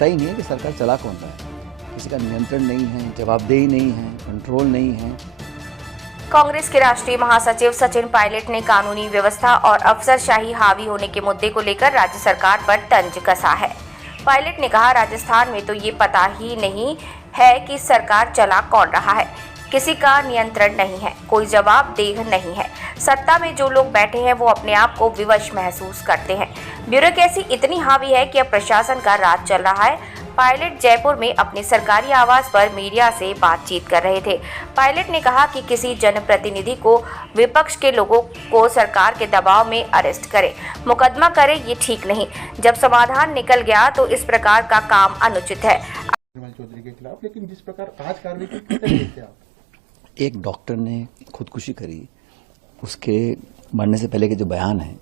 पता ही नहीं है कि सरकार चला कौन रहा है। किसी का नियंत्रण नहीं है, जवाबदेही नहीं है, कंट्रोल नहीं है। कांग्रेस के राष्ट्रीय महासचिव सचिन पायलट ने कानूनी व्यवस्था और अफसरशाही हावी होने के मुद्दे को लेकर राज्य सरकार पर तंज कसा है। पायलट ने कहा, राजस्थान में तो ये पता ही नहीं है कि सरकार चला कौन रहा है। किसी का नियंत्रण नहीं है, कोई जवाबदेह नहीं है। सत्ता में जो लोग बैठे हैं वो अपने आप को विवश महसूस करते हैं। ब्यूरोक्रेसी इतनी हावी है कि अब प्रशासन का राज चल रहा है। पायलट जयपुर में अपने सरकारी आवास पर मीडिया से बातचीत कर रहे थे। पायलट ने कहा कि किसी जनप्रतिनिधि को विपक्ष के लोगों को सरकार के दबाव में अरेस्ट करे, मुकदमा करे, ये ठीक नहीं। जब समाधान निकल गया तो इस प्रकार का काम अनुचित है। चौधरी के खिलाफ, लेकिन जिस प्रकार आज कार्रवाई की, किस तरह देखते हैं आप? एक डॉक्टर ने खुदकुशी करी, उसके मरने से पहले के जो बयान हैं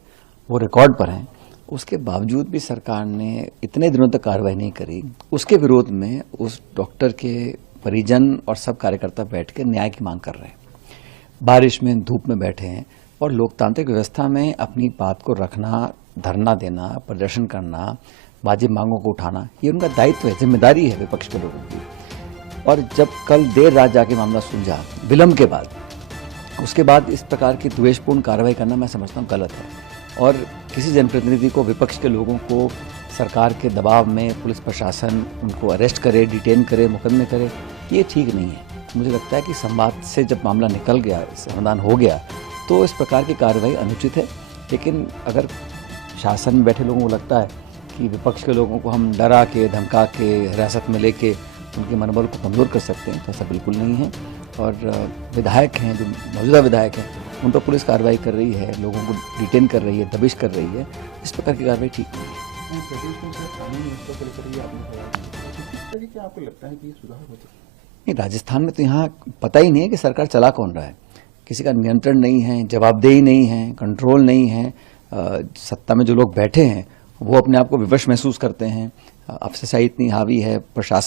वो रिकॉर्ड पर हैं। उसके बावजूद भी सरकार ने इतने दिनों तक कार्रवाई नहीं करी। उसके विरोध में उस डॉक्टर के परिजन और सब कार्यकर्ता बैठ के न्याय की मांग कर रहे हैं। बारिश में, धूप में बैठे हैं और लोकतांत्रिक व्यवस्था में अपनी बात को रखना, धरना देना, प्रदर्शन करना, वाजिब मांगों को उठाना, ये उनका दायित्व है, जिम्मेदारी है विपक्ष के लोगों की। और जब कल देर रात जाके मामला सुलझा, विलंब के बाद, उसके बाद इस प्रकार की द्वेषपूर्ण कार्रवाई करना मैं समझता हूँ गलत है। और किसी जनप्रतिनिधि को, विपक्ष के लोगों को सरकार के दबाव में पुलिस प्रशासन उनको अरेस्ट करे, डिटेन करे, मुकदमे करे, ये ठीक नहीं है। मुझे लगता है कि संवाद से जब मामला निकल गया, समाधान हो गया, तो इस प्रकार की कार्रवाई अनुचित है। लेकिन अगर शासन में बैठे लोगों को लगता है कि विपक्ष के लोगों को हम डरा के, धमका के, हिरासत में लेके उनके मनोबल को कमज़ोर कर सकते हैं, तो ऐसा बिल्कुल नहीं है। और विधायक हैं, जो मौजूदा विधायक हैं, उन पर पुलिस कार्रवाई कर रही है, लोगों को डिटेन कर रही है, दबिश कर रही है। इस प्रकार की कार्रवाई ठीक नहीं है। आपको लगता है कि सुधार हो सकता है? नहीं, राजस्थान में तो यहाँ पता ही नहीं है कि सरकार चला कौन रहा है। किसी का नियंत्रण नहीं है, जवाबदेही नहीं है, कंट्रोल नहीं है। सत्ता में जो लोग बैठे हैं वो अपने आप को विवश महसूस करते हैं। अफसरशाही इतनी हावी है, प्रशासन